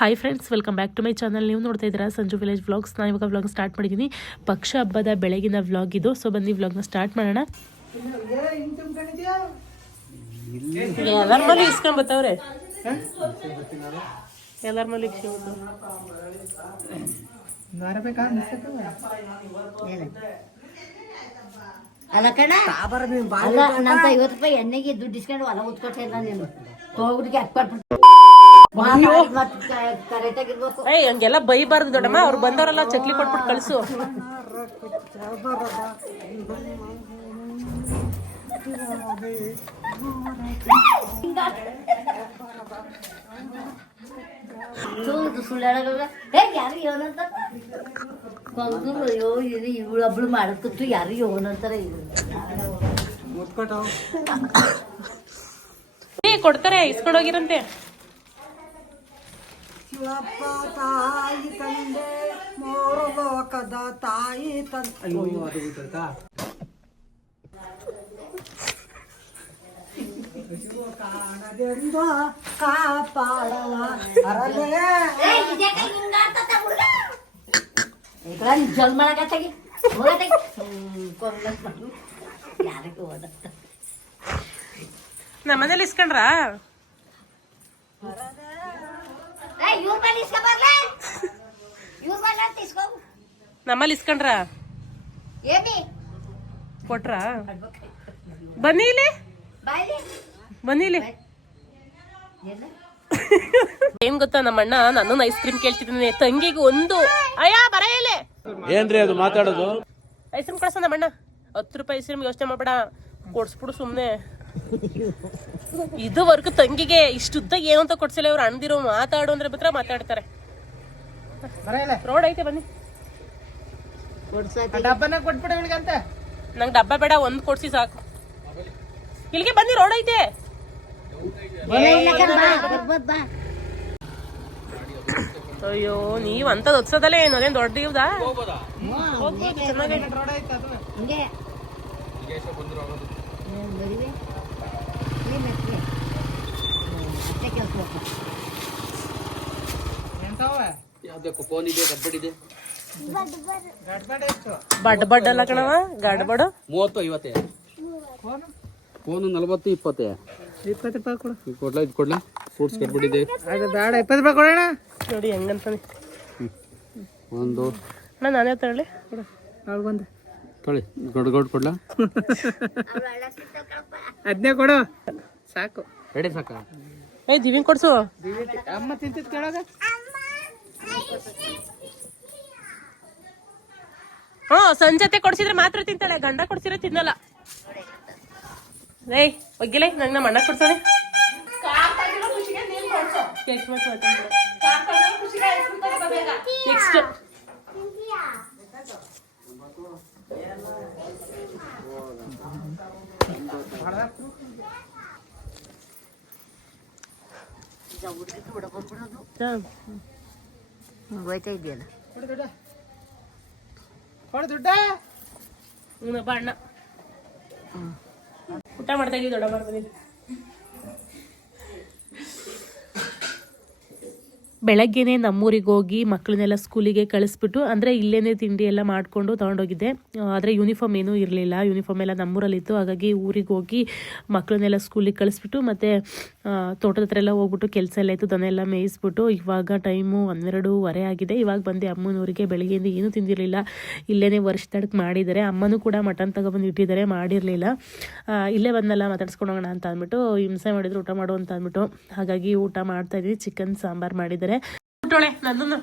Hi friends welcome back to my channel ನೀವು ನೋಡ್ತಾ ಇದ್ದೀರಾ ಸಂಜು ವಿಲೇಜ್ ವ್ಲಾಗ್ಸ್ ನಾನು ಇವಾಗ ವ್ಲಾಗ್ ಸ್ಟಾರ್ಟ್ ಮಾಡಿದ್ದೀನಿ ಪಕ್ಷ ಹಬ್ಬದ ಬೆಳಗಿನ ವ್ಲಾಗ್ ಇದು. ಸೊ ಬನ್ನಿ ವ್ಲಾಗ್ನ ಸ್ಟಾರ್ಟ್ ಮಾಡೋಣ. ಎಲ್ಲರ ಮೇಲೆ ಇಸ್ಕೊಂಡ್ ಬತ್ತವ್ರೆ? ಎಲ್ಲರ ಮೇಲೆ ಅಲ್ಲ ಕಣ ಅಲ್ಲ ನಂತ ಐವತ್ತು ರೂಪಾಯಿ ಎಣ್ಣೆಗೆ ದುಡ್ಡು ಇಸ್ಕೊಂಡು ಹೊಲ ಉತ್ಕೊಟ್ಟಿಲ್ಲ ನೀನು. ಹೋಗ್ರಿಗೆ ಕರೆಕ್ಟಾಗಿರ್ಬೇಕು ಏಯ್ ಹಂಗೆಲ್ಲ ಬೈಬಾರ್ದು ದೊಡ್ಡಮ್ಮ. ಅವ್ರು ಬಂದವರೆಲ್ಲ ಚಕ್ಲಿ ಕೊಟ್ಬಿಟ್ಟು ಕಳಿಸು. ಅಯ್ಯೋ ಇದು ಇವಳು ಒಬ್ಳು ಮಾಡಕ್ಕತ್ತು ಯಾರು ಏನಂತಾರೆ ಇವ್ರು ಏ ಕೊಡ್ತಾರೆ ಇಸ್ಕೊಂಡು ಹೋಗಿರಂತೆ. ಶಿವಪ್ಪ ತಾಯಿ ತಂದೆ ಮೂರು ಲೋಕದ ತಾಯಿ ತಂದೆ. ಅಯ್ಯೋ ಅದು ಗೊತ್ತಾಯ್ತಾ ಕಾಣದೆಂದ ಕಾಪಾಡವ ಅರಲೇ ಜಲ್ ಮಾಡಕತ್ತಾಗಿ. ಯಾರಿಗೆ ಓದತ್ತ. ನಮ್ಮನೇಲಿ ಇಸ್ಕೊಂಡ್ರಾ? ನಮ್ಮಲ್ಲಿ ಇಸ್ಕೊಂಡ್ರ? ಕೊಟ್ರ ಕೊಟ್ರಾ? ಬನ್ನಿ ಇಲ್ಲಿ. ಬಾಯ್ಲಿ? ಬನ್ನಿ ಇಲ್ಲಿ. ಏನು ಗೊತ್ತಾ ನಮ್ಮ ಅಣ್ಣ ನಾನು ಐಸ್ ಕ್ರೀಮ್ ಕೇಳ್ತಿದ್ದೀನಿ. ತಂಗಿಗೆ ಒಂದು ಅಯ್ಯ ಬರ ಇಲ್ಲಿ. ಏನ್ರಿ ಅದು ಮಾತಾಡೋದು? ಐಸ್ ಕ್ರೀಮ್ ಕಳ್ಸ ನಮ್ಮ ಅಣ್ಣ ಹತ್ತು ರೂಪಾಯಿ ಐಸ್ ಕ್ರೀಮ್ ಯೋಚನೆ ಮಾಡ್ಬೇಡ. ಕೊಡ್ಸ್ಬಿಡು ಸುಮ್ನೆ. ಇದುವರೆಗೂ ತಂಗಿಗೆ ಇಷ್ಟುದ್ದ ಏನು ಅಂತ ಕೊಡ್ಸಿಲ್ಲ ಇವ್ರು ಅಣ್ದಿರೋ ಮಾತಾಡು ಅಂದ್ರೆ ಬಿತ್ರ ಮಾತಾಡ್ತಾರೆ. ರೋಡ್ ಐತೆ ಬನ್ನಿ. ಡಬ್ಬನ ಕೊಟ್ಬಿಡ ಇವಳಿಗಂತ ನಂಗೆ ಡಬ್ಬ ಬೇಡ ಒಂದ್ ಕೊಡ್ಸಿ ಸಾಕು. ಇಲ್ಲಿಗೆ ಬನ್ನಿ ರೋಡ್ ಐತೆ. ಅಯ್ಯೋ ನೀವ್ ಅಂತ ಒತ್ಸದಲ್ಲೇ ಏನು? ಅದೇನ್ ದೊಡ್ಡ ಇವ್ದಾ? ಹಿಂಗೆ ಹ್ಮ್, ಬರೀವೆ. ಏನ್ ಅತ್ತೆ? ಹ್ಮ್, ಅತ್ತೆ ಕೆಲ್ಸ ಹೋಗ್ಬೇಕು. ಯಾವ್ದಕ್ಕೂ ಫೋನ್ ಇದೆ ಕಬ್ಬಡ್ ಇದೆ ಬಡ್ ಬಡ್ ಅಲ್ಲ ಕಣವ ಗಡ್ ಬಡ್. ಮೂವತ್ತು ಐವತ್ತೇ. ಫೋನು ನಲವತ್ತು ಇಪ್ಪತ್ತೇ. ಇಪ್ಪತ್ತು ರೂಪಾಯಿ ಕೊಡು ಇದು ಕೊಡ್ಲಾ ಇದು ಕೊಡ್ಲಾ? ಫ್ರೂಟ್ಸ್ ಕಬ್ಬಡ್ ಇದೆ ಅದು ಬೇಡ ಇಪ್ಪತ್ತು ರೂಪಾಯಿ ಕೊಡೋಣ ನೋಡಿ ಹೆಂಗಂತಾನೆ ಒಂದು. ನಾನು ನಾನೇ ತಗೊಳ್ಳಿ. ಅವಳು ಬಂದು ತೊಳಿ ದೊಡ್ಡ ಗೊಡ್ ಕೊಡ್ಲಾ? ಅದನ್ನೇ ಕೊಡು. ಸಾಕು. ರೆಡಿ ಸಾಕ? ಏ ದಿವಿಂಗ್ ಕೊಡ್ಸು. ಅಮ್ಮ ತಿಂತಿದ್ ಕೇಳೋಗ? ಹ್ಞೂ ಸಂಜತೆ ಕೊಡ್ಸಿದ್ರೆ ಮಾತ್ರ ತಿಂತಾಳೆ. ಗಂಡ ಕೊಡ್ಸಿದ್ರೆ ತಿನ್ನಲ್ಲ. ಏಯ್, ಒಗ್ಗಿಲೆ, ನಂಗೆ ನಮ್ಮ ಅಣ್ಣ ಕೊಡ್ತಾನೆ ನೆಕ್ಸ್ಟ್ ಈಗ ಬಿಡಬಹುದು ಹೋಯ್ತಾ ಇದೆಯಲ್ಲ ಅಣ್ಣ. ಊಟ ಮಾಡ್ತಾ ಇದೀವಿ ದೊಡ್ಡ ಮಾಡ್ತೀನಿ ಬೆಳಗ್ಗೆನೆ ನಮ್ಮೂರಿಗೆ ಹೋಗಿ ಮಕ್ಕಳನ್ನೆಲ್ಲ ಸ್ಕೂಲಿಗೆ ಕಳಿಸ್ಬಿಟ್ಟು ಅಂದರೆ ಇಲ್ಲೇನೇ ತಿಂಡಿ ಎಲ್ಲ ಮಾಡಿಕೊಂಡು ತೊಗೊಂಡೋಗಿದ್ದೆ. ಆದರೆ ಯೂನಿಫಾರ್ಮ್ ಏನೂ ಇರಲಿಲ್ಲ. ಯೂನಿಫಾರ್ಮ್ ಎಲ್ಲ ನಮ್ಮೂರಲ್ಲಿತ್ತು. ಹಾಗಾಗಿ ಊರಿಗೆ ಹೋಗಿ ಮಕ್ಕಳನ್ನೆಲ್ಲ ಸ್ಕೂಲಿಗೆ ಕಳಿಸ್ಬಿಟ್ಟು ಮತ್ತು ತೋಟದ ಹತ್ರ ಎಲ್ಲ ಹೋಗ್ಬಿಟ್ಟು ಕೆಲಸ ಎಲ್ಲ ಆಯಿತು ದನ ಎಲ್ಲ ಮೇಯಿಸ್ಬಿಟ್ಟು ಇವಾಗ ಟೈಮು ಹನ್ನೆರಡೂವರೆ ಆಗಿದೆ. ಇವಾಗ ಬಂದೆ ಅಮ್ಮನವರಿಗೆ ಬೆಳಗ್ಗೆಯಿಂದ ಏನೂ ತಿಂದಿರಲಿಲ್ಲ. ಇಲ್ಲೇ ತಡಕ್ಕೆ ಮಾಡಿದ್ದಾರೆ. ಅಮ್ಮನೂ ಕೂಡ ಮಟನ್ ತಗೊಬಂದು ಇಟ್ಟಿದ್ದಾರೆ ಮಾಡಿರಲಿಲ್ಲ. ಇಲ್ಲೇ ಬಂದಲ್ಲ ಮಾತಾಡ್ಸ್ಕೊಂಡು ಹೋಗೋಣ ಅಂತ ಅಂದ್ಬಿಟ್ಟು ಹಿಂಸೆ ಮಾಡಿದ್ರು ಊಟ ಮಾಡು ಅಂತ ಅಂದ್ಬಿಟ್ಟು. ಹಾಗಾಗಿ ಊಟ ಮಾಡ್ತಾ ಇದ್ದೀನಿ. ಚಿಕನ್ ಸಾಂಬಾರು ಮಾಡಿದ್ದಾರೆ. ನನ್ನನ್ನು.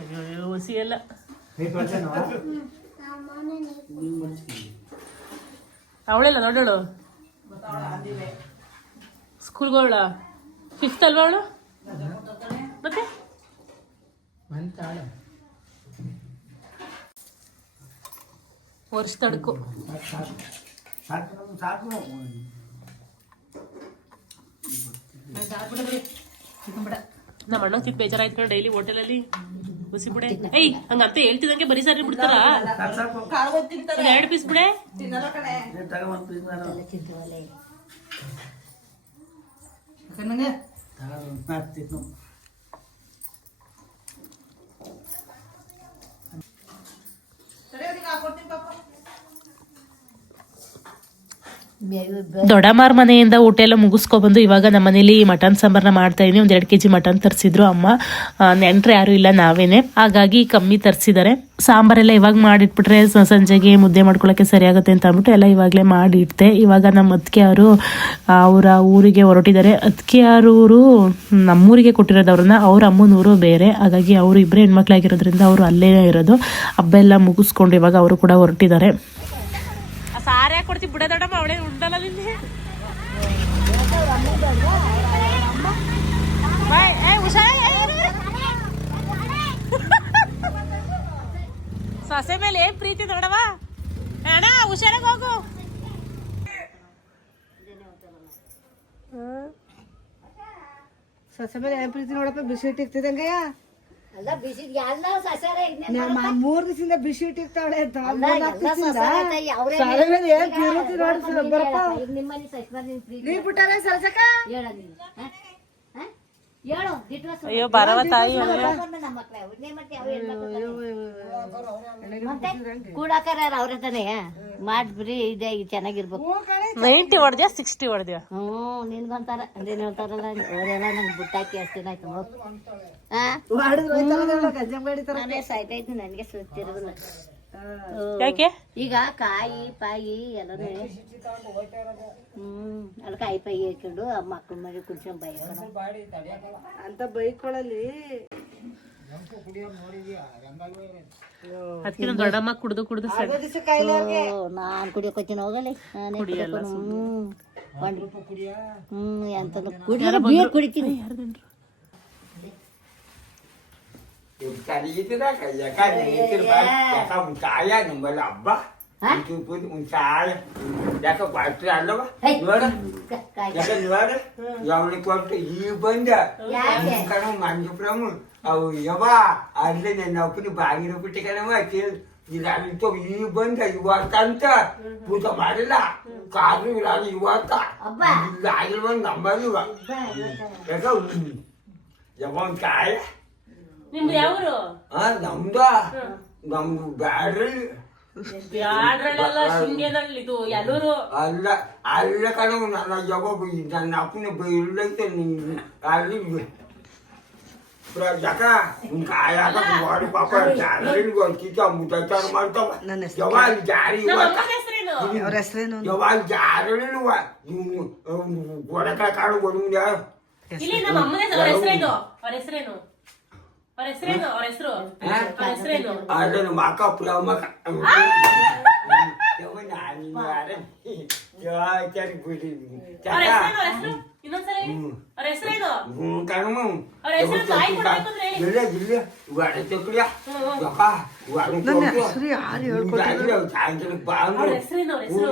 ಅಯ್ಯೋ ಹಸಿ ಎಲ್ಲ ಅವಳೆಲ್ಲ ದೊಡ್ಡಳು ಸ್ಕೂಲ್ಗೆ ಅವಳ ಫಿಫ್ತ್ ಅಲ್ವಾ ಅವಳು? ಮತ್ತೆ? ವರ್ಷ ತಡ್ಕು. ನಮ್ಮ ಅಣ್ಣ ಚಿಕ್ಕ ಬೇಜಾರಾಯ್ತು ಡೈಲಿ ಹೋಟೆಲಲ್ಲಿ. ಉಸಿಬಿಡೆ ಐ ಹಂಗ ಅತ್ತೆ ಹೇಳ್ತಿದಂಗೆ ಬರೀ ಸಾರಿ ಬಿಡ್ತಾರ ಎರಡು ಪೀಸ್ ಬಿಡೆ ತಿನ್ನಲ್ಲ ದೊಡ್ಡಮ್ಮಾರ್ ಮನೆಯಿಂದ ಊಟ ಎಲ್ಲ ಮುಗಿಸ್ಕೊಬಂದು ಇವಾಗ ನಮ್ಮ ಮನೇಲಿ ಮಟನ್ ಸಾಂಬಾರ್ನ ಮಾಡ್ತಾ ಇದೀನಿ ಒಂದ್ ಎರಡು ಕೆಜಿ ಮಟನ್ ತರಿಸಿದ್ರು ಅಮ್ಮ. ನೆಂಟ್ರೆ ಯಾರು ಇಲ್ಲ, ನಾವೇನೆ. ಹಾಗಾಗಿ ಕಮ್ಮಿ ತರಿಸಿದ್ದಾರೆ. ಸಾಂಬಾರೆಲ್ಲ ಇವಾಗ ಮಾಡಿಟ್ಬಿಟ್ರೆ ಸಂಜೆಗೆ ಮುದ್ದೆ ಮಾಡ್ಕೊಳಕ್ಕೆ ಸರಿಯಾಗುತ್ತೆ ಅಂತ ಅಂದ್ಬಿಟ್ಟು ಎಲ್ಲ ಇವಾಗಲೇ ಮಾಡಿಡ್ತೆ ಇವಾಗ ನಮ್ಮ ಅತ್ತಿಗೆ ಅವರು ಊರಿಗೆ ಹೊರಟಿದ್ದಾರೆ. ಅತ್ತಿಗೆ ಊರು ನಮ್ಮೂರಿಗೆ ಕೊಟ್ಟಿರೋದು ಅವ್ರನ್ನ. ಅವ್ರ ಅಮ್ಮನೂರು ಬೇರೆ. ಹಾಗಾಗಿ ಅವರು ಇಬ್ಬರೇ ಹೆಣ್ಮಕ್ಳಾಗಿರೋದ್ರಿಂದ ಅವರು ಅಲ್ಲೇ ಇರೋದು. ಹಬ್ಬ ಎಲ್ಲ ಮುಗಿಸ್ಕೊಂಡು ಇವಾಗ ಅವರು ಕೂಡ ಹೊರಟಿದ್ದಾರೆ. ಕೊಡ್ತೀವಿ ಬಿಡ ಅವಳೇ ಉಂಡಲ್ಲ ನಿನ್ನೆ. ಸೊಸೆ ಮೇಲೆ ಏನ್ ಪ್ರೀತಿ ನೋಡವ ಅಣ್ಣ, ಹುಷಾರಾಗ ಹೋಗು. ಸೊಸೆ ಮೇಲೆ ಏನ್ ಪ್ರೀತಿ ನೋಡಪ್ಪ? ಬಿಸಿ ಇಟ್ಟಿರ್ತಿದಂಗಯ್ಯ ಮೂರ್ ದಿವಸದಿಂದ ಬಿಸಿ ಇಟ್ಟಿರ್ತಾಳೆ ಅಂತ ನೀರ್ ಬಿಟ್ಟಾರೆ ಸರಸಕ ಹೇಳ ನೀನು ಹ? ಹ? ಹೇಳು ದಿಟ್ವ ಸುಳ್ಳು. ಅಯ್ಯೋ ಬರವ ತಾಯಿ ಅವ್ರು ತಾನೇ. ಮತ್ತೆ ಕೂಡಾಕಾರ ಅವ್ರ ತಾನೇ ಮಾಡ್ಬಿರಿ ಇದೆ ಚೆನ್ನಾಗಿರ್ಬೇಕು. ನೈಂಟಿ ಹೊಡೆದ ಸಿಕ್ಸ್ಟಿ ಹೊಡೆದ್ಯಾ? ಹ್ಞೂ ನಿನ್ಗೊಂತಾರ ಅದೇನು ಹೇಳ್ತಾರಲ್ಲ ಅವರೆಲ್ಲ ನಂಗೆ ಬುಟ್ಟಾಕಿ ಅಷ್ಟೇ ಆಯ್ತು ಹಾಂ ಸಾಯ್ತಾಯ್ತು ನನಗೆ ಸುತ್ತಿರೋದಿಲ್ಲ ಯಾಕೆ? ಈಗ ಕಾಯಿ ಪಾಯಿ ಎಲ್ಲನೂ ಹ್ಮ್. ಅಲ್ಲಿ ಕಾಯಿ ಪಾಯಿ ಹಾಕೊಂಡು ಆ ಮಕ್ಳ ಮರಿ ಕುಡ್ಸ್ಕೊಂಡ್ ಬೈ ಅಂತ ಬೈಕೊಳ್ಳಲಿ. ಅದಕ್ಕೆ ದೊಡ್ಡಮ್ಮ ಕುಡ್ದು ಕುಡ್ದು ನಾನ್ ಕುಡಿಯೋಕೋತೀನಿ ಹೋಗಲಿ. ನಾನೇ ಕುಡಿಯೋಕೆ ಹ್ಮ್. ಹ್ಮ್. ಎಂತ ಕುಡಿಯೋದು ಬೀರ್ ಕುಡಿತೀನಿ. ಕಾಯಿ Ya ka nuwara? Yang ni kwatra ibanda. ಯಾಕೆ Karang manju pramu. Au yaba. Alle ne na puni bangi ro piti kana ma til. Ilani to ibanda iwatanta. Puta marila. Karu ilani iwata. ಅಬ್ಬಾ Ilani man nambari ba. Ya ka Yabang kaya. ನಿಮ್ದು ಯಾವ್ರು? ಆ ನಮ್ದ? ನಮ್ದು ಬ್ಯಾಡ್ರಿ. ಇದು ಎಲ್ಲೂರು ಅಲ್ಲ ಅಲ್ಲ ಕಣ ನನ್ನ ಯಾವಾಗ ನನ್ನ ಅಪ್ಪನ ಬೈಲೈತೆ ನಿಂಗೆ ಅಲ್ಲಿ ಜಕ ಕಾಯಾಕ ಮಾಡಿ ಪಾಪ ಜಾರಿಗೂ ಕಿಕ್ಕ ಮಾಡ್ತಾವ. ಜಾರಿ ಅವ್ರ ಇಲ್ಲಿ ನಮ್ಮ ಅಮ್ಮನ ಅವ್ರ ಹೆಸರೇನು? ಅವ್ರ ಹೆಸರೇನು ಅವ್ರ ಹೆಸರು ಅವ್ರ ಹೆಸರೇನು ಅದನ್ನು ಮಕ್ಕ ಪ್ರೇಮಕ ಬಿಡಿ ಅವ್ರ ಹೆಸರೇನು ಅವ್ರ ಹೆಸರು? ಇನ್ನೊಂದ್ಸಲ ಹೇಳಿ. ಅವ್ರ ಹೆಸರೇನು ಕಣಮ ಅವ್ರ ಹೆಸರು ತಾಯಿ ಕೊಡ್ಬೇಕಂದ್ರೆ ಹೇಳಿ. ಇಲ್ಲ ಇಲ್ಲ ವಾಡ ಚಕ್ರಿಯ ಯಪ್ಪ ವಾಡ ನನ್ನ ಹೆಸರು ಯಾರು ಹೇಳ್ಕೊಟ್ಟಿದ್ರು ಸಾಯಂಕಾಲ ಅವ್ರ ಹೆಸರೇನು ಅವ್ರ ಹೆಸರು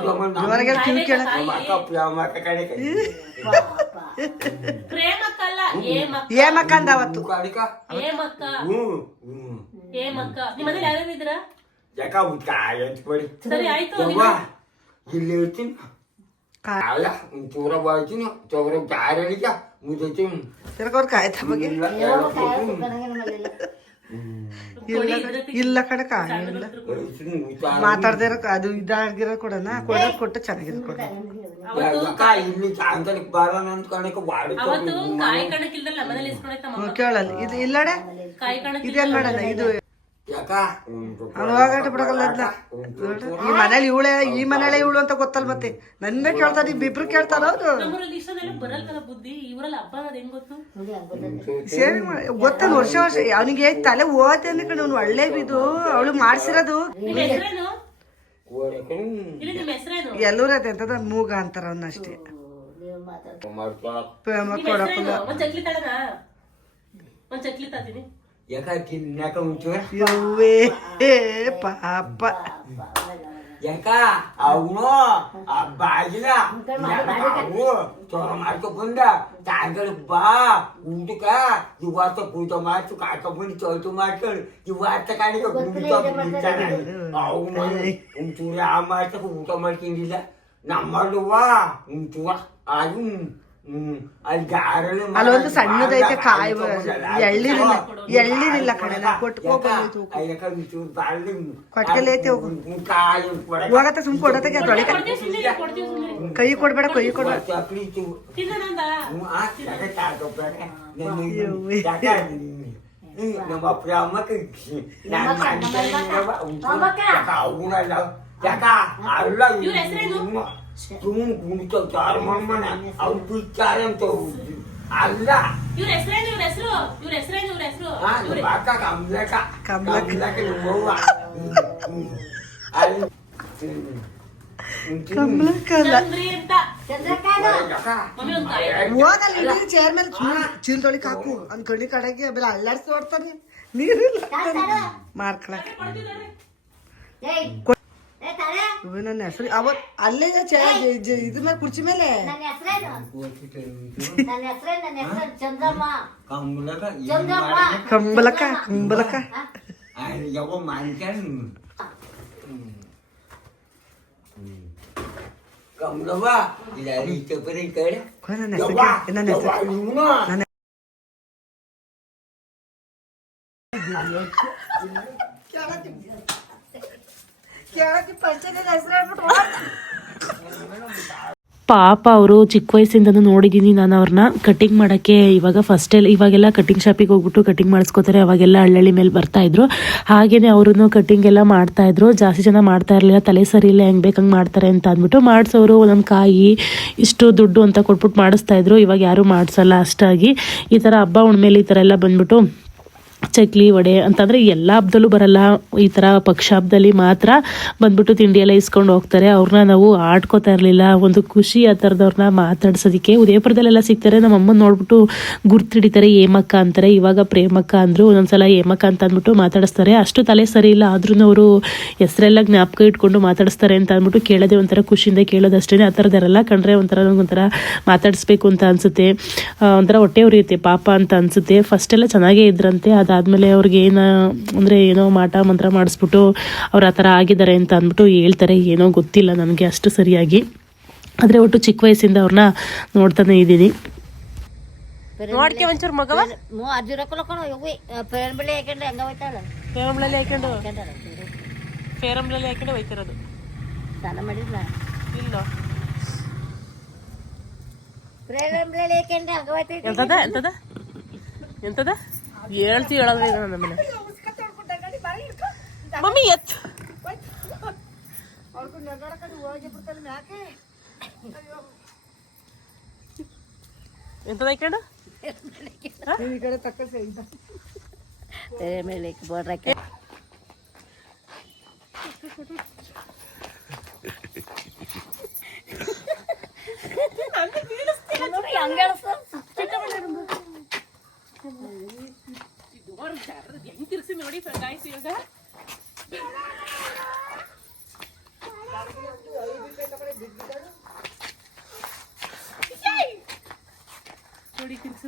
ಇವ್ರಿಗೆ ಕಿವಿ ಕೇಳ ಮಕ್ಕ ಪ್ರೇಮಕ ಕಡೆ ಕೈ. ಪ್ರೇಮಕ್ಕಲ್ಲ ಏಮಕ್ಕ ಅಂದ ಅವತ್ತು. ಏಮಕ್ಕ ಹ್ಞೂ ಹ್ಞೂ ಏಮಕ್ಕ ನಿಮ್ಮ ಮನೇಲಿ ಯಾರ್ಯಾರು ಇದ್ದೀರಾ? ಯಾಕ ಕಾಯ ಅಂತ್ಕೊಡಿ ಸರಿ ಆಯ್ತು ಯವ್ವ ಇಲ್ಲಿ ಇರ್ತೀನಿ ಕಾಯ ಚೂರ ಬಾಳ್ತೀನಿ ಚೌರ ಜಾರಡಿಗ ಮುದತೀನಿ ಕಾಯ್ತ ಬಗ್ಗೆ ಇಲ್ಲ ಕಡೆ- ಇಲ್ಲ ಕಡೆ ಕಾಯಿ ಇಲ್ಲ ಮಾತಾಡ್ದೇ ಇರೋ ಅದು ಇದಾಗಿರೋ ಕೊಡೋಣ ಕೊಡೋದ್ ಕೊಟ್ಟು ಚೆನ್ನಾಗಿರೋ ಕೊಡ ಇಲ್ಲಿ ಸಾಯಂಕಾಲಕ್ಕೆ ಬರೋಣ ಅಂತ ಕಣಕ್ಕೆ ಬಾಡಿ ಅವತ್ತು ಕಾಯಿ ನಮ್ಮ ಕೇಳಲ್ಲ ಇದು ಇಲ್ಲಡೆ ಕಾಯಿ ಕಣಕ್ ಮಾಡೋಣ ಇದು ಬಿಡಕಲ್ಲ ಈ ಮನೇಲಿ ಇವಳೆ ಈ ಮನೇಲೆ ಇವಳು ಅಂತ ಗೊತ್ತಲ್ಲ ಮತ್ತೆ. ನನ್ನ ಕೇಳ್ತಾರ ಇಬ್ಬಿಬ್ರು ಕೇಳ್ತಾರ ಗೊತ್ತು? ಸೇರಿ. ಗೊತ್ತಲ್ಲ ವರ್ಷ ವರ್ಷ. ಅವನಿಗೆ ತಲೆ ಓದ್ತೆ ಅಂದ್ಕೊಂಡು ಅವ್ನು ಒಳ್ಳೆ ಬಿದ್ದು ಅವಳು ಮಾಡ್ಸಿರೋದು. ಎಲ್ಲರೂ ಅದೇ ಅಂತದ ಮೂಗ ಅಂತಾರ ಅವನ್ನ ಅಷ್ಟೇ. ಕೊಡಪ್ಪಲ್ಲ ಚಕ್ಲಿ ಒಂದ್ chakli ya kan dinnya kelucuan ya weh papa ya kak Allah apa aja lah tidak tahu corong aku bunda tanggal lupa untuk kak juga sepuluh sama aku kak aku pun dicolong sama aku juga tekan itu bunda aku bincang Allah untuk yang sama aku sama aku ini lah nama ಆ ಮಾಡ್ತಕ್ಕ ಊಟ ಮಾಡ್ಕೊಂಡಿಲ್ಲ ನಮ್ಮಲ್ವಾ ಒಂಚೂರ ಅದು ಹ್ಮ್ ಅಲ್ಲಿ ಗಾರಲ್ಲಿ ಅಲ್ಲೊಂದು ಸಣ್ಣದೈತೆ ಕಾಯಿ ಎಳ್ಳಿರಿಲ್ಲ ಎಳ್ಳಿರಿಲ್ಲ ಕಣೆ ನಾ ಕೊಟ್ಕೋಬಂದಿತ್ತು ಕೊಟ್ಕೆಲೆ ಐತೆ ಹೋಗು ಹೋಗತ್ತ ಸುಮ್ ಕೊಡತ್ತೆ ಅದೊಳಗೆ ಕೈ ಕೊಡ್ಬೇಡ ಕೈ ಕೊಡ್ಬೇಡ ನಮ್ಮ ಅಪ್ಪ ಅಮ್ಮಕ್ಕೆ ಯಾಕ ಅಲ್ಲ ಸುಮ್ ಕುಣಿತ ಮಮ್ಮನ ಅವ್ರು ಬಿಚ್ಚಾರೆ ಅಂತ ಅಲ್ಲ ಇವ್ರ ಹೆಸರೇನು ಇವ್ರ ಹೆಸರು ಇವ್ರ ಹೆಸರೇನು ಇವ್ರ ಹೆಸರು ಆ, ನಮ್ಮ ಅಕ್ಕ ಕಮಲಕ್ಕ ಕಮಲಕ್ಕ. ಕಮಲಕ್ಕ ನಿಮ್ಮವ್ವ ಹ್ಮ್, ಹ್ಮ್. ಅಲ್ಲಿ ಹ್ಮ್. ಹ್ಮ್. ಕಮಲಕ್ಕಲ್ಲ ಚಂದ್ರಿ ಅಂತ ಚಂದ್ರಕಾಂತ ಯಾಕ? ಮಮ್ಮಿ ಒಂದ್ ಕಾಯಿ ಹೋಗಲ್ಲ ಇಲ್ಲಿ ಚೇರ್ ಮೇಲೆ ಸುಮ್ಮನೆ ಚೀಲ್ ತೊಳಿಕ್ ಹಾಕು ಅಂದ್ ಕಣ್ಣಿ ಕಡೆಗೆ ಆಮೇಲೆ ಅಲ್ಲಾಡ್ಸಿ ಓಡ್ತಾನೆ ನೀರಿಲ್ಲ ಮಾರ್ಕೊಳಕ್ ಏಯ್ ಏ ತಾಳೆ ಇವ್ ನನ್ನ ಹೆಸರು ಅವತ್ ಅಲ್ಲೇ ಚೇರ್ ಇದ್ರ ಮೇಲೆ ಕುರ್ಚಿ ಮೇಲೆ ನನ್ನ ಹೆಸರೇನು ನನ್ನ ಹೆಸರೇನು ನನ್ನ ಹೆಸರು ಚಂದ್ರಮ್ಮ ಕಮಲಕ್ಕ ಏನ್ ಚಂದ್ರಮ್ಮ ಮಾಡ್ದೆ? ಕಂಬಲಕ್ಕ ಕಂಬಲಕ್ಕ ಆ, ಯಾವ ಮಾನ್ಕನ್ ಕಮಲವ್ವ ಇಲ್ಲ ಈ ಕಬರಿ ಕಡೆ ನನ್ನ ಯವ್ವ, ಹೆಸರು ನನ್ನ ಯವ್ವ, ಹೆಸರು ಇವ್ನು. ನನ್ನ ಕೇಳಕ್ಕೆ ಪಂಚಾಯತ್ ಹೆಸರು ಹೇಳ್ಬಿಟ್ಟು ಪಾಪ ಅವರು ಚಿಕ್ಕ ವಯಸ್ಸಿಂದನೂ ನೋಡಿದ್ದೀನಿ ನಾನು ಅವ್ರನ್ನ ಕಟಿಂಗ್ ಮಾಡೋಕ್ಕೆ ಇವಾಗ ಫಸ್ಟೆಲ್ಲ ಇವಾಗೆಲ್ಲ ಕಟಿಂಗ್ ಶಾಪಿಗೆ ಹೋಗ್ಬಿಟ್ಟು ಕಟಿಂಗ್ ಮಾಡಿಸ್ಕೋತಾರೆ. ಅವಾಗೆಲ್ಲ ಹಳ್ಳಿ ಮೇಲೆ ಬರ್ತಾ ಇದ್ರು. ಹಾಗೇನೆ ಅವರು ಕಟಿಂಗ್ ಎಲ್ಲ ಮಾಡ್ತಾ ಇದ್ರು. ಜಾಸ್ತಿ ಜನ ಮಾಡ್ತಾ ಇರಲಿಲ್ಲ. ತಲೆ ಸರಿ ಇಲ್ಲ, ಹೆಂಗೆ ಬೇಕಂಗೆ ಮಾಡ್ತಾರೆ ಅಂತ ಅಂದ್ಬಿಟ್ಟು ಮಾಡಿಸೋರು. ಒಂದೊಂದು ಕಾಯಿ, ಇಷ್ಟು ದುಡ್ಡು ಅಂತ ಕೊಟ್ಬಿಟ್ಟು ಮಾಡಿಸ್ತಾ ಇದ್ರು. ಇವಾಗ ಯಾರು ಮಾಡಿಸಲ್ಲ ಅಷ್ಟಾಗಿ. ಈ ಥರ ಹಬ್ಬ ಹುಣ್ಮೇಲೆ ಈ ಥರ ಎಲ್ಲ ಬಂದ್ಬಿಟ್ಟು ಚಕ್ಲಿ, ವಡೆ ಅಂತಂದರೆ ಎಲ್ಲ ಹಬ್ಬದಲ್ಲೂ ಬರಲ್ಲ. ಈ ಥರ ಪಕ್ಷ ಹಬ್ಬದಲ್ಲಿ ಮಾತ್ರ ಬಂದ್ಬಿಟ್ಟು ತಿಂಡಿ ಎಲ್ಲ ಇಸ್ಕೊಂಡು ಹೋಗ್ತಾರೆ. ಅವ್ರನ್ನ ನಾವು ಆಡ್ಕೋತಾ ಇರಲಿಲ್ಲ. ಒಂದು ಖುಷಿ ಆ ಥರದವ್ರನ್ನ ಮಾತಾಡ್ಸೋದಕ್ಕೆ ಉದಯಪುರದಲ್ಲೆಲ್ಲ ಸಿಗ್ತಾರೆ. ನಮ್ಮ ಅಮ್ಮನ ನೋಡ್ಬಿಟ್ಟು ಗುರ್ತಿಡಿತಾರೆ ಏಮಕ್ಕ ಅಂತಾರೆ. ಇವಾಗ ಪ್ರೇಮಕ್ಕ ಅಂದರು ಒಂದೊಂದ್ಸಲ ಏಮಕ್ಕ ಅಂತ ಅಂದ್ಬಿಟ್ಟು ಮಾತಾಡಿಸ್ತಾರೆ. ಅಷ್ಟು ತಲೆ ಸರಿ ಇಲ್ಲ. ಆದ್ರೂ ಅವರು ಹೆಸರೆಲ್ಲ ಜ್ಞಾಪಕ ಇಟ್ಕೊಂಡು ಮಾತಾಡಿಸ್ತಾರೆ ಅಂತ ಅಂದ್ಬಿಟ್ಟು ಕೇಳೋದೇ ಒಂಥರ ಖುಷಿಯಿಂದ ಕೇಳೋದಷ್ಟೇ ಆ ಥರದ್ದಾರಲ್ಲ ಕಂಡ್ರೆ ಒಂಥರ ಒಂಥರ ಮಾತಾಡಿಸ್ಬೇಕು ಅಂತ ಅನಿಸುತ್ತೆ. ಒಂಥರ ಹೊಟ್ಟೆ ಉರಿಯುತ್ತೆ. ಪಾಪ ಅಂತ ಅನಿಸುತ್ತೆ. ಫಸ್ಟೆಲ್ಲ ಚೆನ್ನಾಗೇ ಇದ್ರಂತೆ. ಅದಾದಮೇಲೆ ಅವ್ರಿಗೆ ಏನು ಅಂದರೆ ಏನೋ ಮಾಟ ಮಂತ್ರ ಮಾಡಿಸ್ಬಿಟ್ಟು ಅವ್ರು ಆ ಥರ ಆಗಿದ್ದಾರೆ ಅಂತ ಅಂದ್ಬಿಟ್ಟು ಹೇಳ್ತಾರೆ. ಏನೋ ಗೊತ್ತಿಲ್ಲ ನನಗೆ ಅಷ್ಟು ಸರಿಯಾಗಿ. ಆದರೆ ಒಟ್ಟು ಚಿಕ್ಕ ವಯಸ್ಸಿಂದ ಅವ್ರನ್ನ ನೋಡ್ತಾನೆ ಇದ್ದೀನಿ. ನೋಡ್ಕೆ ಒಂಚೂರು ಮಗವ ಫೇರಮ್ಲಲ್ಲಿ ಹಾಕೊಂಡು ಹೋಯ್ತಿರೋದು. ಸ್ನಾನ ಮಾಡಿದ್ಲ? ಇಲ್ಲ. ಎಂತದ ಎಂತದ? ಎಂತದ? ಹೇಳ್ತಿ ಹೇಳೋದ್ರೆ ಈಗ ನನ್ನ ಮೇಲೆ. ಮಮ್ಮಿ ಎತ್. ಎಂತದ ಹಾಕೊಂಡು ಬೋರ್ಡ್ ಹಾಕಿ ಹಂಗ ಹೆಂಗ್ ತಿರ್ಸಿ ನೋಡಿ ಗಾಯ್ಸ್ ಇವಾಗ ನೋಡಿ ತಿರ್ಸಿದ್ವಿ ತಿರ್ಸಕ್ಕೆ ಆಯ್ತಿಲ್ಲ ನನ್ನ ಹಾಕೋದ ನಾನ್ ಬರ್ತಾನ ತಿರ್ಸಿ ನೋಡಿ ಈಗ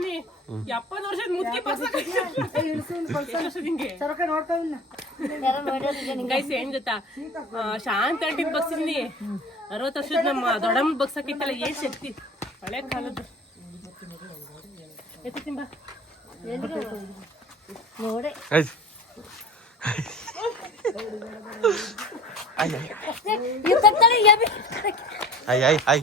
ಬಗ್ಸಿದೀನಿ ಎಪ್ಪತ್ತು ವರ್ಷದ ಮುದ್ದಿ ಗೈಸ್ ಏನ್ ಗೊತ್ತಾ? ಶಾಂತ ಅಂಟಿದ್ ಬಗ್ಸಿದೀನಿ ಅರವತ್ತು ವರ್ಷದ ನಮ್ಮ ದೊಡ್ಡಮ್ಮ ಬಗ್ಸಕ್ಕಿತ್ತಲ್ಲ ಏನ್ ಶಕ್ತಿ? ಹಳೆ ಕಾಲದ್ದು. ಎತ್ತಿ ನೋಡೆ. ಅಯ್ಯ ಅಯ್ಯ ಅಯ್ಯ.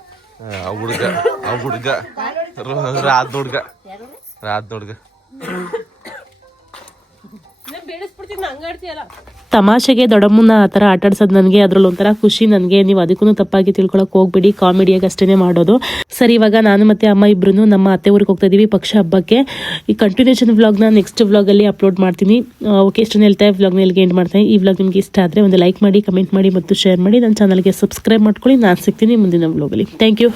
ಆ ಹುಡುಗ ಆ ಹುಡುಗ. ರಾತ್ ಹುಡುಗ ಯಾರು? ರಾತ್ ಹುಡುಗ ಬೇಡಿಸ್ಬಿಡ್ತೀನಿ ಹಂಗಾಡ್ತೀಯಲ್ಲ ತಮಾಷೆಗೆ ದೊಡ್ಡಮ್ಮನ ಆ ಥರ ಆಟಾಡ್ಸೋದು ನನಗೆ, ಅದರಲ್ಲಿ ಒಂಥರ ಖುಷಿ ನನಗೆ. ನೀವು ಅದಕ್ಕೂ ತಪ್ಪಾಗಿ ತಿಳ್ಕೊಳಕ್ಕೆ ಹೋಗ್ಬೇಡಿ, ಕಾಮಿಡಿಯಾಗಿ ಅಷ್ಟೇ ಮಾಡೋದು. ಸರಿ, ಇವಾಗ ನಾನು ಮತ್ತು ಅಮ್ಮ ಇಬ್ಬರು ನಮ್ಮ ಅತ್ತೆ ಊರಿಗೆ ಹೋಗ್ತಾ ಇದ್ದೀವಿ ಪಕ್ಷ ಹಬ್ಬಕ್ಕೆ. ಈ ಕಂಟಿನ್ಯೂಷನ್ ವ್ಲಾಗ್ನ ನೆಕ್ಸ್ಟ್ ವ್ಲಾಗಲ್ಲಿ ಅಪ್ಲೋಡ್ ಮಾಡ್ತೀನಿ. ಓಕೆ, ಇಷ್ಟನ್ನು ಹೇಳ್ತಾ ವ್ಲಾಗ್ನ ಇಲ್ಲಿಗೆ ಎಂಡ್ ಮಾಡ್ತೀನಿ? ಈ ವ್ಲಾಗ್ ನಿಮಗೆ ಇಷ್ಟ ಆದರೆ ಒಂದು ಲೈಕ್ ಮಾಡಿ ಕಮೆಂಟ್ ಮಾಡಿ ಮತ್ತು ಶೇರ್ ಮಾಡಿ. ನನ್ನ ಚಾನಲ್ಗೆ ಸಬ್ಸ್ಕ್ರೈಬ್ ಮಾಡ್ಕೊಳ್ಳಿ. ನಾನು ಸಿಗ್ತೀನಿ ಮುಂದಿನ ವ್ಲಾಗಲ್ಲಿ ಥ್ಯಾಂಕ್ ಯು